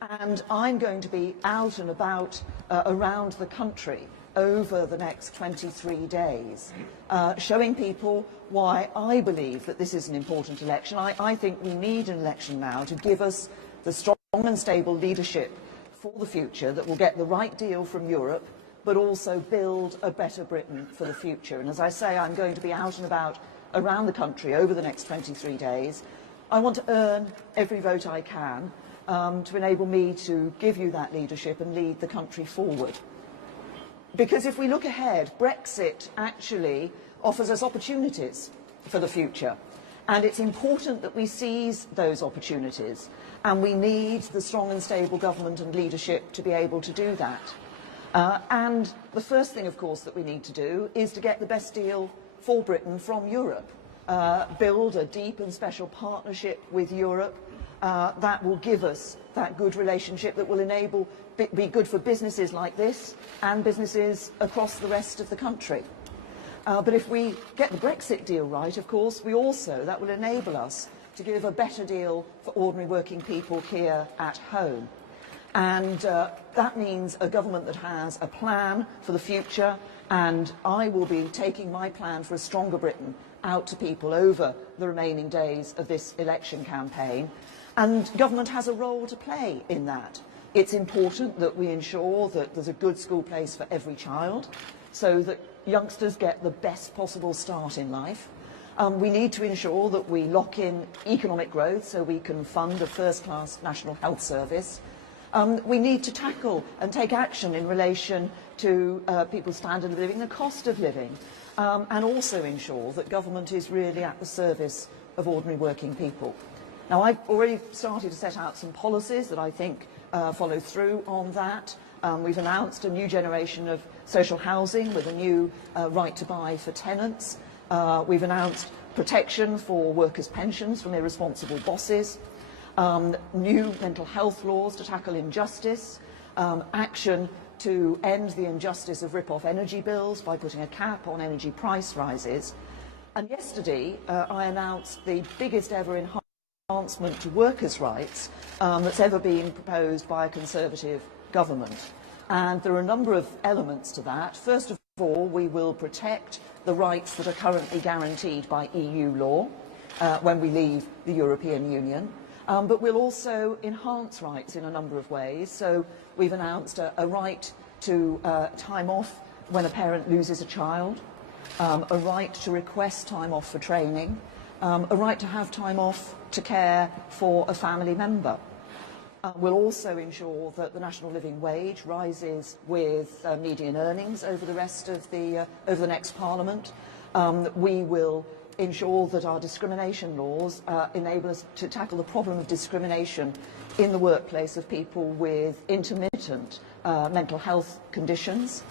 And I'm going to be out and about around the country over the next 23 days, showing people why I believe that this is an important election. I think we need an election now to give us the strong and stable leadership for the future that will get the right deal from Europe, but also build a better Britain for the future. And as I say, I'm going to be out and about around the country over the next 23 days. I want to earn every vote I can to enable me to give you that leadership and lead the country forward. Because if we look ahead, Brexit actually offers us opportunities for the future. And it's important that we seize those opportunities. And we need the strong and stable government and leadership to be able to do that. And the first thing, of course, that we need to do is to get the best deal for Britain from Europe. Build a deep and special partnership with Europe that will give us that good relationship that will enable be good for businesses like this and businesses across the rest of the country. But if we get the Brexit deal right, of course, that will enable us to give a better deal for ordinary working people here at home. And that means a government that has a plan for the future, and I will be taking my plan for a stronger Britain out to people over the remaining days of this election campaign. And government has a role to play in that. It's important that we ensure that there's a good school place for every child, so that youngsters get the best possible start in life. We need to ensure that we lock in economic growth so we can fund a first-class national health service. We need to tackle and take action in relation to people's standard of living, the cost of living, and also ensure that government is really at the service of ordinary working people. Now, I've already started to set out some policies that I think follow through on that. We've announced a new generation of social housing with a new right to buy for tenants. We've announced protection for workers' pensions from irresponsible bosses. New mental health laws to tackle injustice, action to end the injustice of rip-off energy bills by putting a cap on energy price rises. And yesterday, I announced the biggest ever enhancement to workers' rights that's ever been proposed by a Conservative government. And there are a number of elements to that. First of all, we will protect the rights that are currently guaranteed by EU law when we leave the European Union. But we'll also enhance rights in a number of ways. So we've announced a right to time off when a parent loses a child, a right to request time off for training, a right to have time off to care for a family member. We'll also ensure that the national living wage rises with median earnings over the rest of over the next Parliament. We will ensure that our discrimination laws enable us to tackle the problem of discrimination in the workplace of people with intermittent mental health conditions.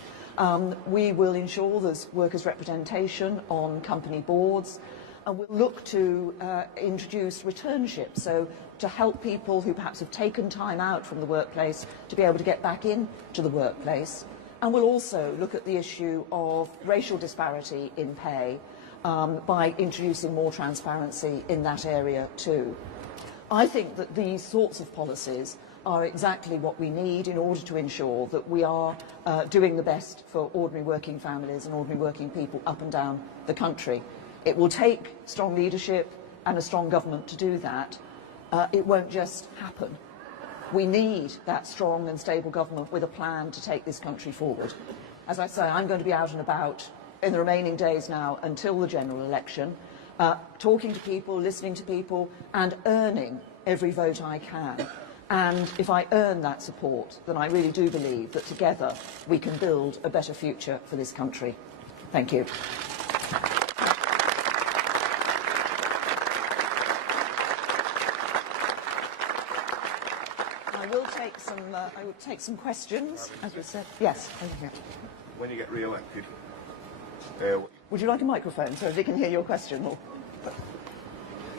We will ensure there's workers' representation on company boards, and we'll look to introduce returnships, so to help people who perhaps have taken time out from the workplace to be able to get back into the workplace. And we'll also look at the issue of racial disparity in pay by introducing more transparency in that area too. I think that these sorts of policies are exactly what we need in order to ensure that we are doing the best for ordinary working families and ordinary working people up and down the country. It will take strong leadership and a strong government to do that. It won't just happen. We need that strong and stable government with a plan to take this country forward. As I say, I'm going to be out and about in the remaining days now until the general election, talking to people, listening to people, and earning every vote I can. And if I earn that support, then I really do believe that together we can build a better future for this country. Thank you. I will take some questions, as we said. Yes, over here. When you get re-elected, would you like a microphone so they can hear your question? Or?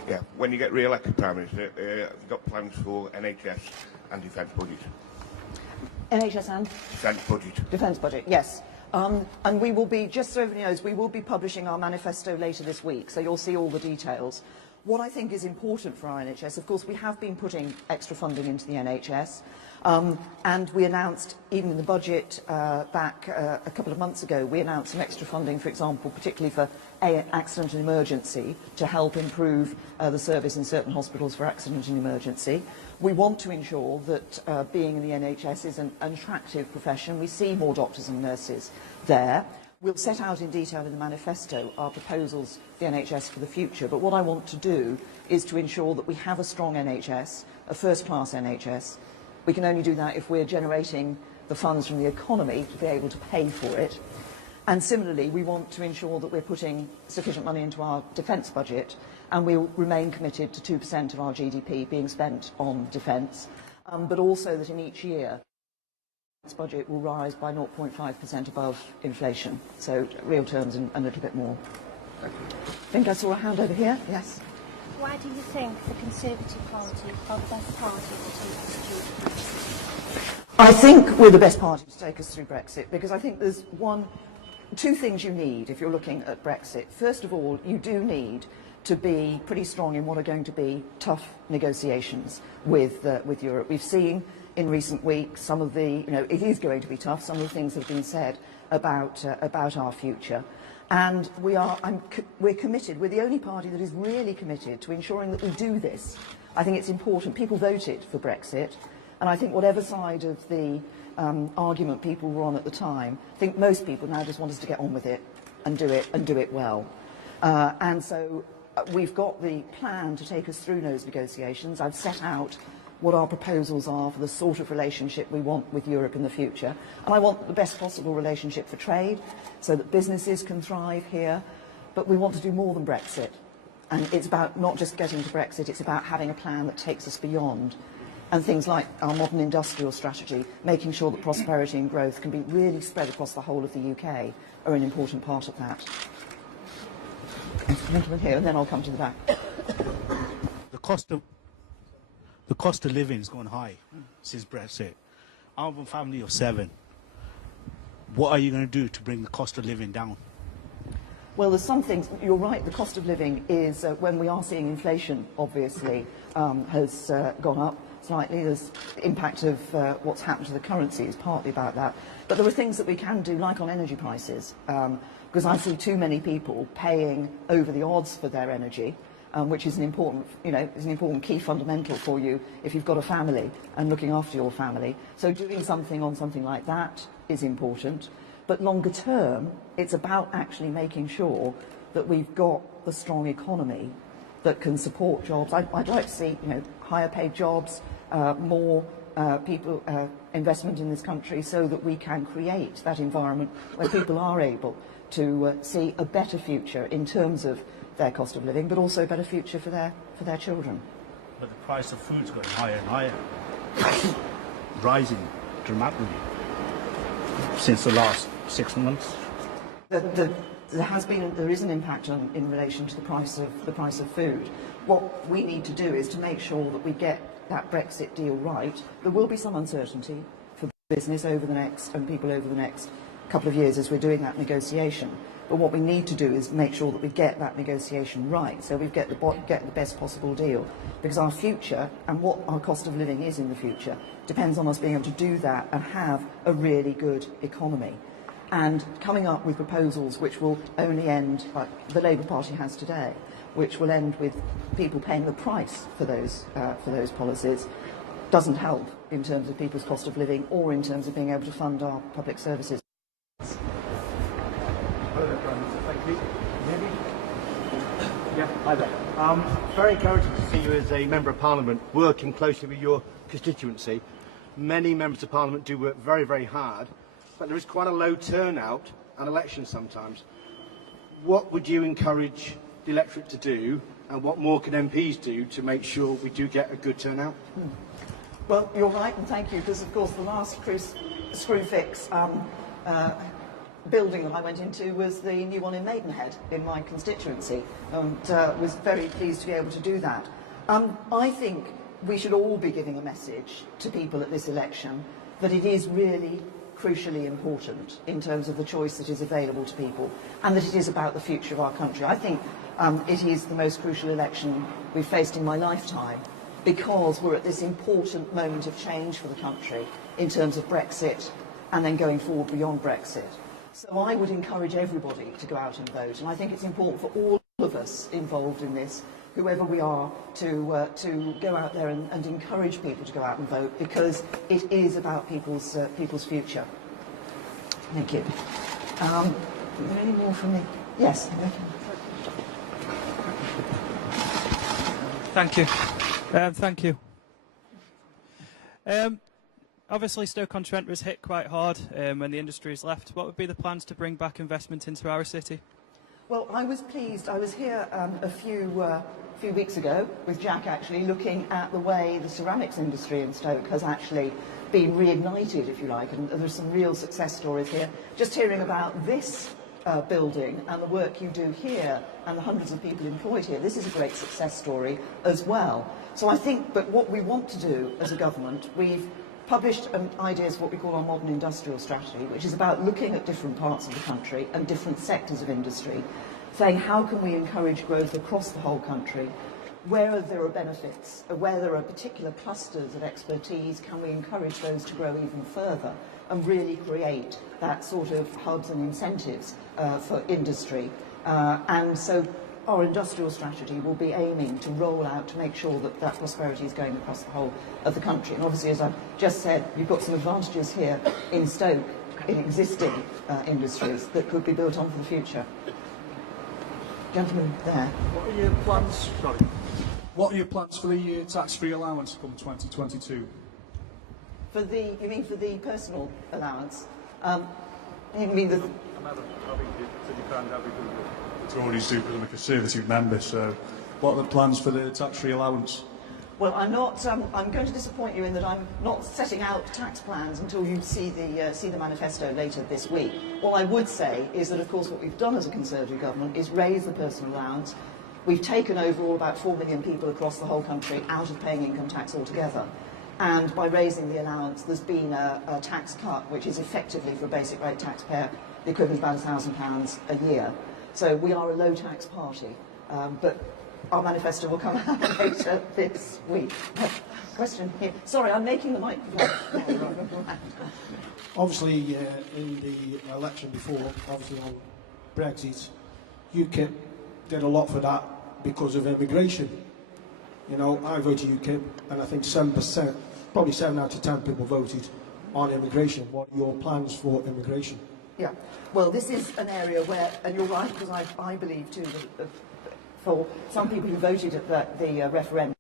Yeah, when you get re-elected Prime Minister, have you got plans for NHS and defence budget? NHS and? Defence budget. Defence budget, yes. And we will be, just so everybody knows, we will be publishing our manifesto later this week, so you'll see all the details. What I think is important for our NHS, of course, we have been putting extra funding into the NHS, and we announced, even in the budget back a couple of months ago, we announced some extra funding, for example, particularly for accident and emergency, to help improve the service in certain hospitals for accident and emergency. We want to ensure that being in the NHS is an attractive profession. We see more doctors and nurses there. We'll set out in detail in the manifesto our proposals for the NHS for the future, but what I want to do is to ensure that we have a strong NHS, a first-class NHS. We can only do that if we're generating the funds from the economy to be able to pay for it. And similarly, we want to ensure that we're putting sufficient money into our defence budget, and we'll remain committed to 2% of our GDP being spent on defence, but also that in each year this budget will rise by 0.5% above inflation, so real terms and a little bit more. I think I saw a hand over here. Yes. Why do you think the Conservative Party are the best party to take us through Brexit? I think we're the best party to take us through Brexit because I think there's two things you need if you're looking at Brexit. First of all, you do need to be pretty strong in what are going to be tough negotiations with Europe. We've seen in recent weeks some of the, it is going to be tough, some of the things that have been said about our future. And we're committed, we're the only party that is really committed to ensuring that we do this. I think it's important. People voted for Brexit, and I think whatever side of the argument people were on at the time, I think most people now just want us to get on with it and do it well. And so we've got the plan to take us through those negotiations. I've set out what our proposals are for the sort of relationship we want with Europe in the future. And I want the best possible relationship for trade, so that businesses can thrive here. But we want to do more than Brexit. And it's about not just getting to Brexit, it's about having a plan that takes us beyond. And things like our modern industrial strategy, making sure that prosperity and growth can be really spread across the whole of the UK, are an important part of that. Gentleman here, and then I'll come to the back. The cost of living has gone high since Brexit. I have a family of 7. What are you going to do to bring the cost of living down? Well, there's some things. You're right, the cost of living is, when we are seeing inflation, obviously, has gone up slightly. There's the impact of what's happened to the currency is partly about that. But there are things that we can do, like on energy prices, because I see too many people paying over the odds for their energy. Which is an important key fundamental for you if you've got a family and looking after your family. So doing something on something like that is important. But longer term, it's about actually making sure that we've got the strong economy that can support jobs. I'd like to see, higher paid jobs, more investment in this country, so that we can create that environment where people are able to see a better future in terms of their cost of living, but also a better future for their children. But the price of food's going higher and higher, rising dramatically since the last 6 months. There is an impact in relation to the price of food. What we need to do is to make sure that we get that Brexit deal right. There will be some uncertainty for business and people over the next couple of years as we're doing that negotiation. But what we need to do is make sure that we get that negotiation right, so we get the best possible deal. Because our future and what our cost of living is in the future depends on us being able to do that and have a really good economy. And coming up with proposals which will only end, like the Labour Party has today, which will end with people paying the price for those policies, doesn't help in terms of people's cost of living or in terms of being able to fund our public services. Yeah, hi there. Very encouraging to see you as a Member of Parliament working closely with your constituency. Many Members of Parliament do work very, very hard, but there is quite a low turnout at elections sometimes. What would you encourage the electorate to do, and what more can MPs do to make sure we do get a good turnout? Well, you're right, and thank you, because of course the last Screwfix building that I went into was the new one in Maidenhead in my constituency, and was very pleased to be able to do that. I think we should all be giving a message to people at this election that it is really crucially important in terms of the choice that is available to people, and that it is about the future of our country. I think it is the most crucial election we've faced in my lifetime, because we're at this important moment of change for the country in terms of Brexit and then going forward beyond Brexit. So I would encourage everybody to go out and vote, and I think it's important for all of us involved in this, whoever we are, to go out there and encourage people to go out and vote, because it is about people's future. Thank you. Any more from me? Yes. Thank you. Thank you. Obviously, Stoke-on-Trent was hit quite hard when the industries left. What would be the plans to bring back investment into our city? Well, I was pleased. I was here a few weeks ago with Jack, actually, looking at the way the ceramics industry in Stoke has actually been reignited, if you like, and there's some real success stories here. Just hearing about this building and the work you do here and the hundreds of people employed here, this is a great success story as well. So I think, but what we want to do as a government, we've published ideas of what we call our modern industrial strategy, which is about looking at different parts of the country and different sectors of industry, saying how can we encourage growth across the whole country, where there are benefits, where there are particular clusters of expertise, can we encourage those to grow even further and really create that sort of hubs and incentives for industry. And so our industrial strategy will be aiming to roll out to make sure that that prosperity is going across the whole of the country. And obviously, as I've just said, you've got some advantages here in Stoke in existing industries that could be built on for the future. Gentleman there. What are your plans? Sorry. What are your plans for the tax-free allowance come 2022? For the, you mean for the personal allowance? You mean the? I'm having to defend everything the Tories do because I'm a Conservative member. So, what are the plans for the tax-free allowance? Well, I'm not. I'm going to disappoint you in that I'm not setting out tax plans until you see the manifesto later this week. What I would say is that, of course, what we've done as a Conservative government is raise the personal allowance. We've taken overall about 4 million people across the whole country out of paying income tax altogether. And by raising the allowance, there's been a tax cut, which is effectively, for a basic rate taxpayer, the equivalent of about £1,000 a year. So we are a low tax party, but our manifesto will come out later this week. Question here. Sorry, I'm making the microphone. Obviously, in the election before, obviously on Brexit, UKIP did a lot for that because of immigration. You know, I voted UKIP, and I think 7%, probably 7 out of 10 people voted on immigration. What are your plans for immigration? Yeah, well, this is an area where, and you're right, because I believe too that for some people who voted at the referendum,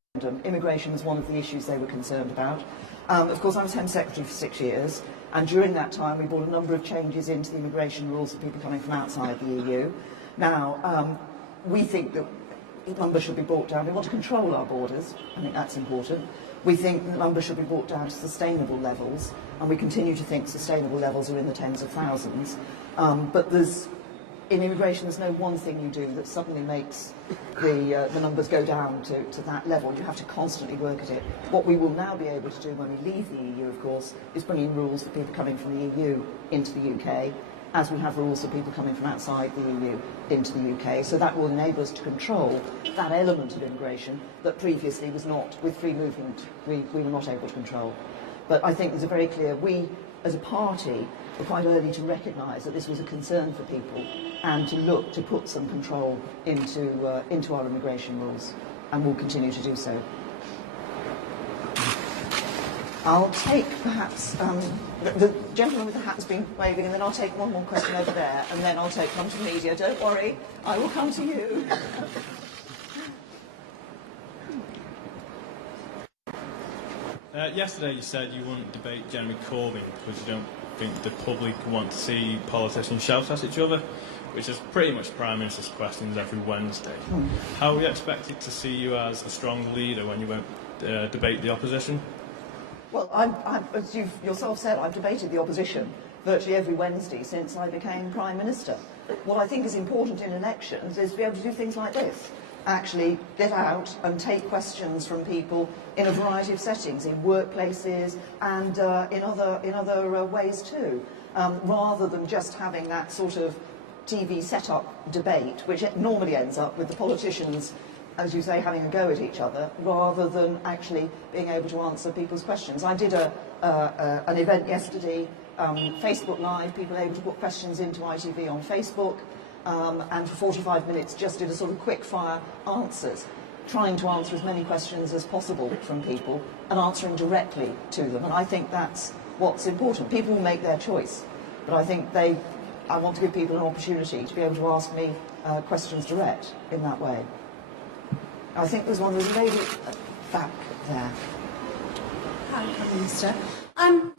immigration was one of the issues they were concerned about. Of course, I was Home Secretary for 6 years, and during that time we brought a number of changes into the immigration rules for people coming from outside the EU. Now, we think that numbers should be brought down. We want to control our borders. I think that's important. We think the numbers should be brought down to sustainable levels, and we continue to think sustainable levels are in the tens of thousands. But in immigration, there's no one thing you do that suddenly makes the numbers go down to that level. You have to constantly work at it. What we will now be able to do when we leave the EU, of course, is bring in rules for people coming from the EU into the UK, as we have rules for people coming from outside the EU into the UK. So that will enable us to control that element of immigration that previously was not, with free movement, we were not able to control. But I think there's a very clear, we as a party were quite early to recognise that this was a concern for people and to look to put some control into our immigration rules, and will continue to do so. I'll take perhaps, the gentleman with the hat has been waving, and then I'll take one more question over there, and then I'll take one to media. Don't worry, I will come to you. Yesterday you said you wouldn't debate Jeremy Corbyn because you don't think the public want to see politicians shout at each other, which is pretty much Prime Minister's questions every Wednesday. How are we expected to see you as a strong leader when you won't debate the opposition? Well, as you've yourself said, I've debated the opposition virtually every Wednesday since I became Prime Minister. What I think is important in elections is to be able to do things like this, actually get out and take questions from people in a variety of settings, in workplaces and in other ways too, rather than just having that sort of TV set-up debate, which normally ends up with the politicians, as you say, having a go at each other, rather than actually being able to answer people's questions. I did an event yesterday, Facebook Live, people able to put questions into ITV on Facebook, and for 45 minutes just did a sort of quick-fire answers, trying to answer as many questions as possible from people and answering directly to them. And I think that's what's important. People will make their choice, but I think I want to give people an opportunity to be able to ask me questions direct in that way. I think there's a lady back there. Hi, Prime Minister.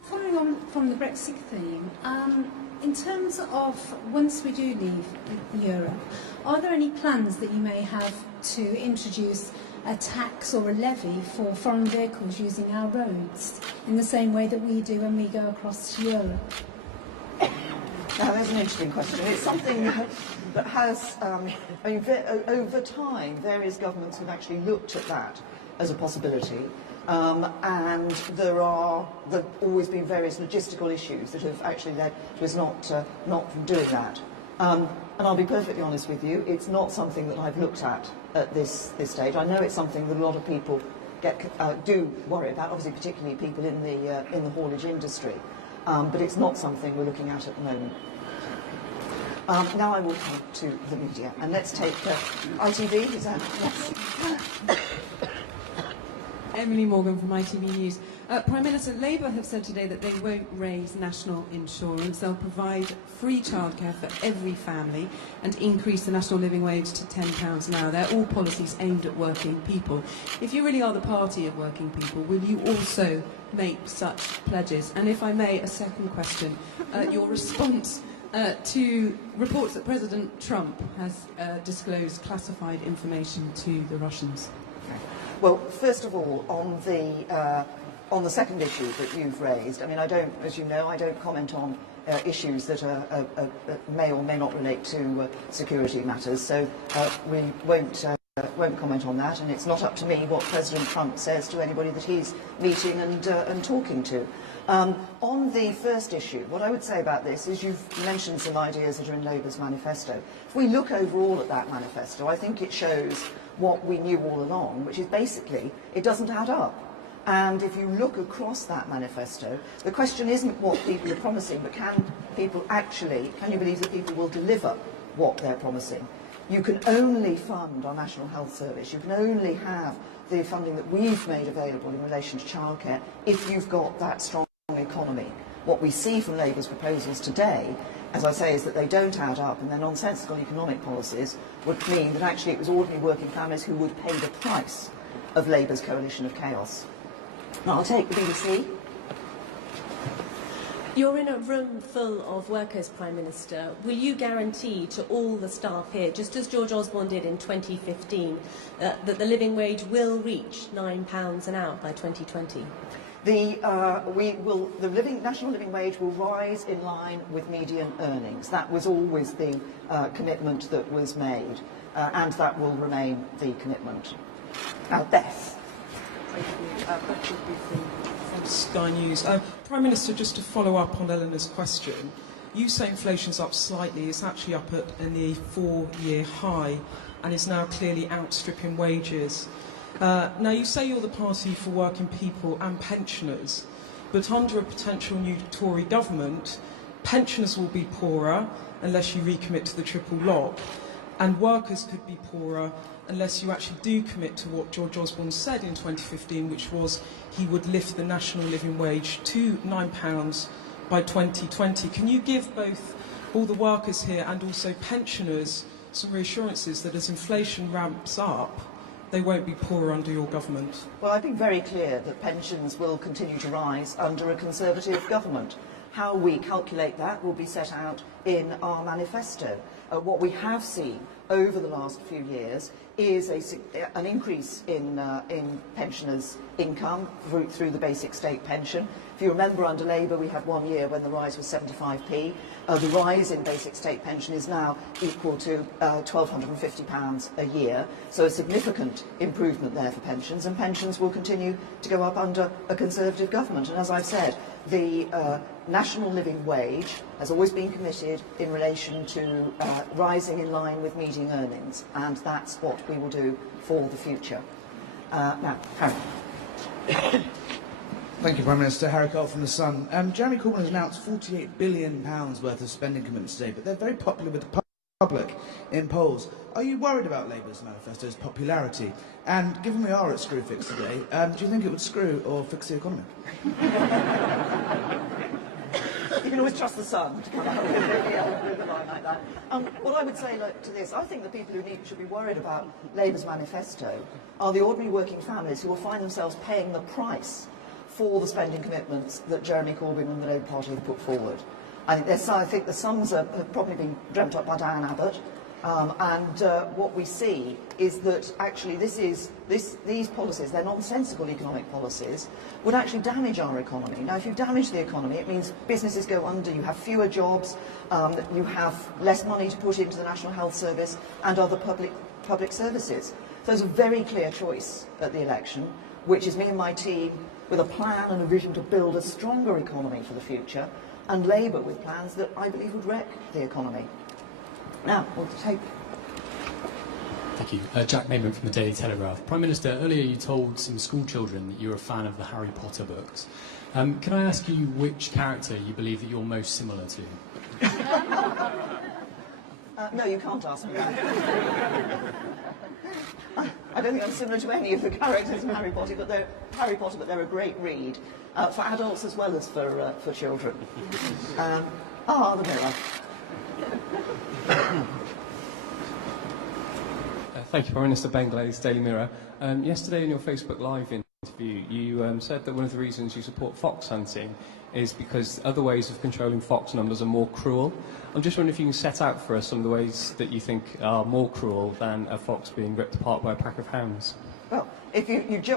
Following on from the Brexit theme, in terms of once we do leave Europe, are there any plans that you may have to introduce a tax or a levy for foreign vehicles using our roads in the same way that we do when we go across to Europe? Now, that's an interesting question. It's something that has, over time, various governments have actually looked at that as a possibility. And there have always been various logistical issues that have actually led to us not doing that. And I'll be perfectly honest with you, it's not something that I've looked at this stage. I know it's something that a lot of people do worry about, obviously particularly people in the haulage industry. But it's not something we're looking at the moment. Now I will come to the media, and let's take ITV. Is that yes? Emily Morgan from ITV News. Prime Minister, Labour have said today that they won't raise national insurance. They'll provide free childcare for every family and increase the national living wage to £10 an hour. They're all policies aimed at working people. If you really are the party of working people, will you also make such pledges? And if I may, a second question. Your response to reports that President Trump has disclosed classified information to the Russians. Well, first of all, on the second issue that you've raised, I mean, I don't, as you know, I don't comment on issues that may or may not relate to security matters, so we won't comment on that, and it's not up to me what President Trump says to anybody that he's meeting and talking to. On the first issue, what I would say about this is you've mentioned some ideas that are in Labour's manifesto. If we look overall at that manifesto, I think it shows what we knew all along, which is basically it doesn't add up. And if you look across that manifesto, the question isn't what people are promising, but can you believe that people will deliver what they're promising? You can only fund our National Health Service, you can only have the funding that we've made available in relation to childcare if you've got that strong economy. What we see from Labour's proposals today, as I say, is that they don't add up, and their nonsensical economic policies would mean that actually it was ordinary working families who would pay the price of Labour's coalition of chaos. Now, I'll take the BBC. You're in a room full of workers, Prime Minister. Will you guarantee to all the staff here, just as George Osborne did in 2015, that the living wage will reach £9 an hour by 2020? The national living wage will rise in line with median earnings. That was always the commitment that was made, and that will remain the commitment. Now, Beth. Thank you. From Sky News. Prime Minister, just to follow up on Eleanor's question, you say inflation's up slightly. It's actually up at a near 4-year high and is now clearly outstripping wages. Now, you say you're the party for working people and pensioners, but under a potential new Tory government, pensioners will be poorer unless you recommit to the triple lock, and workers could be poorer unless you actually do commit to what George Osborne said in 2015, which was he would lift the national living wage to £9 by 2020. Can you give both all the workers here and also pensioners some reassurances that as inflation ramps up, they won't be poorer under your government? Well, I've been very clear that pensions will continue to rise under a Conservative government. How we calculate that will be set out in our manifesto. What we have seen over the last few years is an increase in pensioners' income through the basic state pension. If you remember, under Labour, we had 1 year when the rise was 75p. The rise in basic state pension is now equal to £1,250 a year, so a significant improvement there for pensions, and pensions will continue to go up under a Conservative government. And as I've said, the national living wage has always been committed in relation to rising in line with median earnings, and that's what we will do for the future. Now, Harry. Thank you, Prime Minister. Harry Cole from The Sun. Jeremy Corbyn has announced £48 billion worth of spending commitments today, but they're very popular with the public in polls. Are you worried about Labour's manifesto's popularity? And given we are at Screwfix today, do you think it would screw or fix the economy? You can always trust The Sun to come out with a line like that. What I would say to this, I think the people who should be worried about Labour's manifesto are the ordinary working families who will find themselves paying the price for the spending commitments that Jeremy Corbyn and the Labour Party have put forward. I think the sums have probably been dreamt up by Diane Abbott, and what we see is that actually these policies, they're nonsensical economic policies, would actually damage our economy. Now, if you damage the economy, it means businesses go under, you have fewer jobs, you have less money to put into the National Health Service and other public services. So there's a very clear choice at the election, which is me and my team with a plan and a vision to build a stronger economy for the future, and Labour with plans that I believe would wreck the economy. Now, we'll take... Thank you. Jack Mayman from the Daily Telegraph. Prime Minister, earlier you told some school children that you're a fan of the Harry Potter books. Can I ask you which character you believe that you're most similar to? No, you can't ask me that. I don't think I'm similar to any of the characters in Harry Potter, but they're a great read for adults as well as for children. The mirror. Thank you, Prime Minister. Ben Glaze, Daily Mirror. Yesterday in your Facebook Live interview, you said that one of the reasons you support fox hunting is because other ways of controlling fox numbers are more cruel. I'm just wondering if you can set out for us some of the ways that you think are more cruel than a fox being ripped apart by a pack of hounds. Well,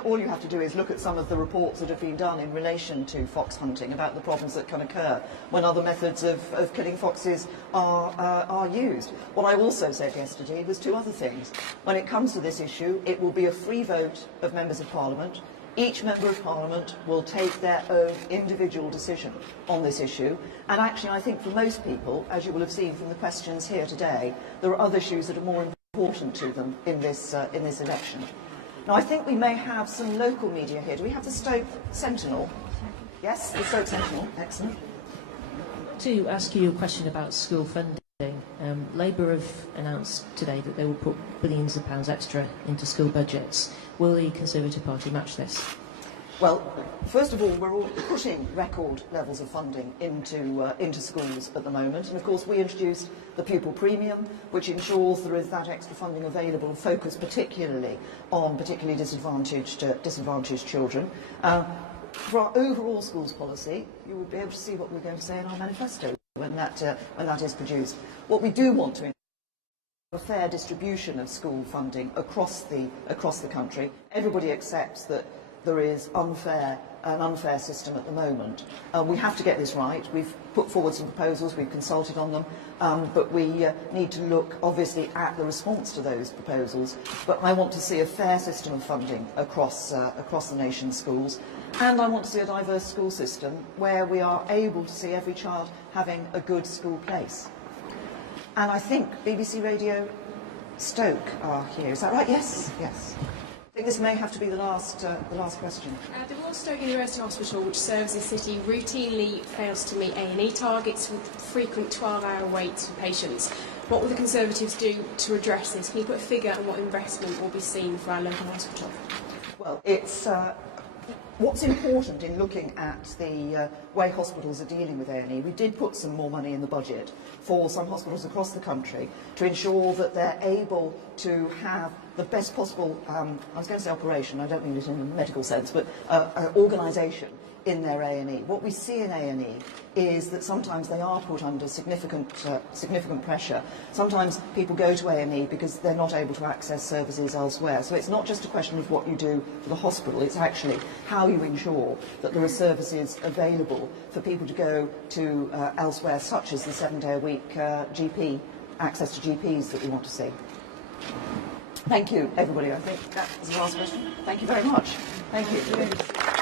all you have to do is look at some of the reports that have been done in relation to fox hunting about the problems that can occur when other methods of killing foxes are used. What I also said yesterday was two other things. When it comes to this issue, it will be a free vote of members of Parliament. Each member of Parliament will take their own individual decision on this issue. And actually, I think for most people, as you will have seen from the questions here today, there are other issues that are more important to them in this election. Now, I think we may have some local media here. Do we have the Stoke Sentinel? Yes, the Stoke Sentinel. Excellent. To ask you a question about school funding, Labour have announced today that they will put billions of pounds extra into school budgets. Will the Conservative Party match this? Well, first of all, we're all putting record levels of funding into schools at the moment, and of course we introduced the pupil premium, which ensures there is that extra funding available, focused particularly on particularly disadvantaged children. For our overall schools policy, you will be able to see what we're going to say in our manifesto when that is produced. What we do want to a fair distribution of school funding across the country. Everybody accepts that there is an unfair system at the moment. We have to get this right. We've put forward some proposals, we've consulted on them, but we need to look obviously at the response to those proposals. But I want to see a fair system of funding across the nation's schools, and I want to see a diverse school system where we are able to see every child having a good school place. And I think BBC Radio Stoke are here. Is that right? Yes. Yes. I think this may have to be the last question. The Royal Stoke University Hospital, which serves the city, routinely fails to meet A&E targets with frequent 12-hour waits for patients. What will the Conservatives do to address this? Can you put a figure on what investment will be seen for our local hospital? Well, it's What's important in looking at the way hospitals are dealing with A&E, we did put some more money in the budget for some hospitals across the country to ensure that they're able to have the best possible, I was going to say operation, I don't mean it in a medical sense, but organisation in their A&E. What we see in A&E is that sometimes they are put under significant pressure. Sometimes people go to A&E because they're not able to access services elsewhere. So it's not just a question of what you do for the hospital, it's actually how you ensure that there are services available for people to go to elsewhere, such as the 7-day-a-week GP, access to GPs that we want to see. Thank you, everybody. I think that was the last question. Thank you very much. Thank you.